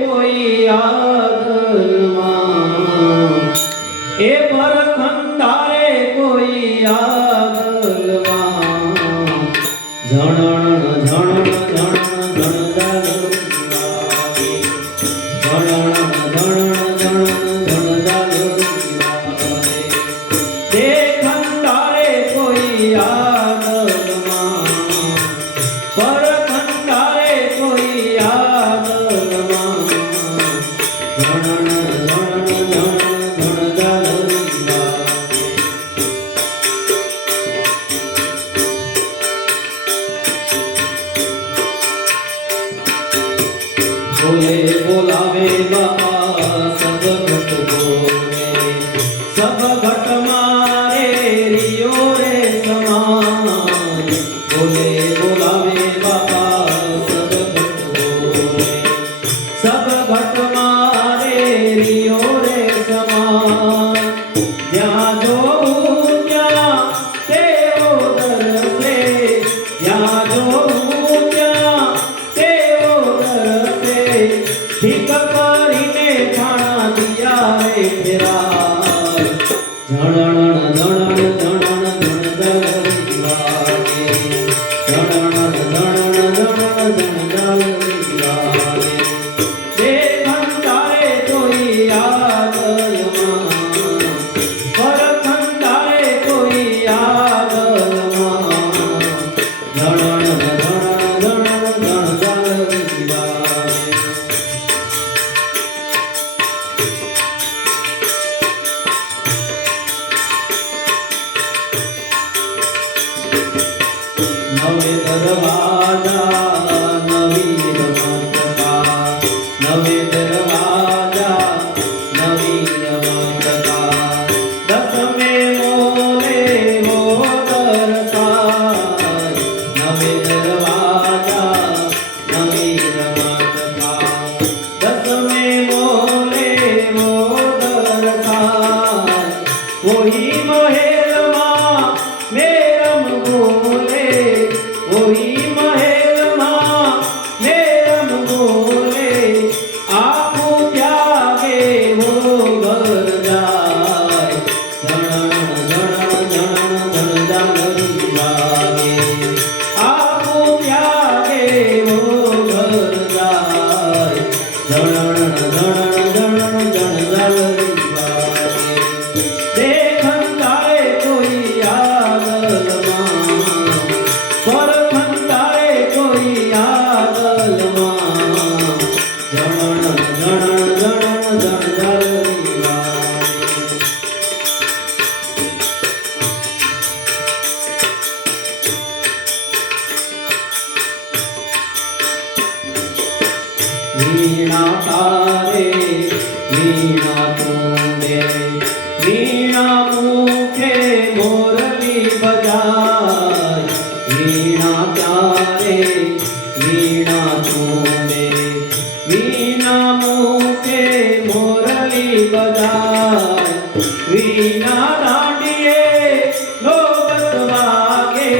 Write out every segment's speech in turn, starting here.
કોઈ આગલમાં એ પરખંડારે કોઈ આગલમાં ઝણણ ઝણણ ઝણણ ઝણઝાલ વાગે ઝણણ ઝણણ ઝણણ ઝણઝાલ વાગે દેખંડારે કોઈ આગલમાં પરખંડારે કોઈ આગલમાં ઝણણ ઝણણ ઝણણ ઝણઝાલ बोले बोलावे बाबा सब घट बोले सब घट मारे रियो रे समान बोले बोलावे बाबा सब घट बोले सब घट मारे रियो रे समान ज्યાં જોઉં ત્યાં તેઓ દરસે જ્યાં જોઉં ત્યાં તેઓ દરસે ઠીક કરીને ખાણા દિયા રે ફેરા ઝણણ ઝણણ ઝણણ ઝણઝલ વાગે ઝણણ ઝણણ ઝણણ ઝણઝલ વાગે દેખંડારે કોઈ આગલમાં પરખંડારે કોઈ આગલમાં ઝણણ ઝણણ ઝણણ ઝણઝલ વાગે नवे दरवाजा नवी रमतका नवे दरवाजा नवी रमतका दसमे मोले वो दरसाय नवे दरवाजा नवी रमतका दसमे मोले वो दरसाय कोई महेलમાં મેરમ બોલે કોઈ મહેલમાં મેરમ બોલે આપું ત્યાગે વો ઘર જાય ઝણણ ઝણણ ઝણણ ઝણઝાલ વાગે આપું ત્યાગે વો ઘર જાય ઝણણ ઝણણ ઝણણ ઝણઝાલ વાગે દેખંડારે કોઈ આગલમાં પરખંડારે કોઈ આગલમાં ઝણણ ઝણણ ઝણણ ઝણઝાલ वीणा तारे वीणा तुंडे वीणा मुखे मोरली बजाय वीणा तारे वीणा तुंडे वीणा मुखे मोरली बजाय वीणा दांडिये नौबत वागे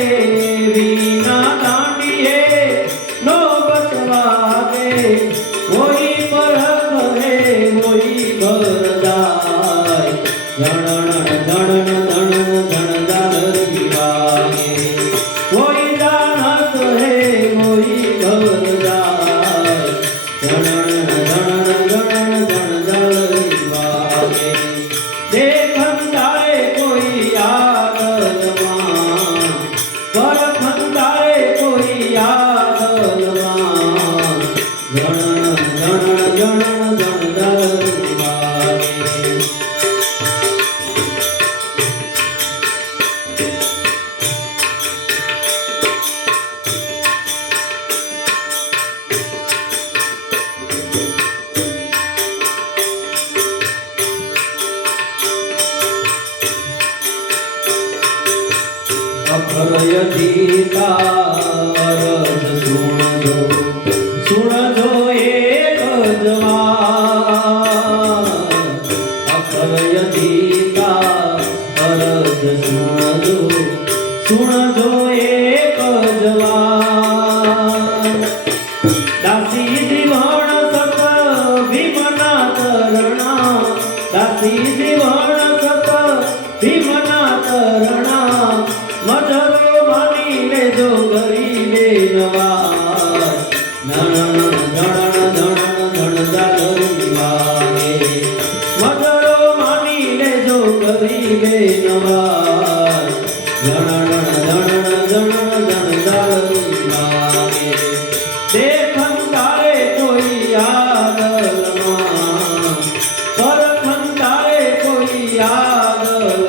वीणा दांडिये नौबत वागे कोई परख है कोई भर जाय ઝણણ ઝણણ ઝણણ ઝણઝાલ વાગે કોઈ જાણત હે કોઈ ઘર જાય ઝણણ ઝણણ ઝણણ ઝણઝાલ વાગે દેખંડારે કોઈ આગલમાં પરખંડારે કોઈ આગલમાં ઝણણ ઝણણ ઝણણ ઝણઝાલ વાગે અભયજીતા અરજ સુણજો સુણજો એક જ વાર અભયજીતા અરજ સુણજો સુણજો એક જ વાર દાસી જીવણ સત તારી જીવણ સત ભીમના તરણા મજરો માની લેજો ગરીબે નવા ધણ ધણ ધણ ધણ ઝાલરી વાગે મજરો માની લેજો ગરીબે નવા ધણ ધણ ધણ ધણ ઝાલરી વાગે દેખન તારે કોઈ આદલમાં પરખન તારે કોઈ આદલમાં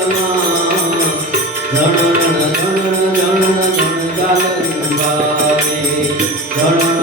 ધણ ધણ ધણ ધણ ઝાલરી વાગે ધણ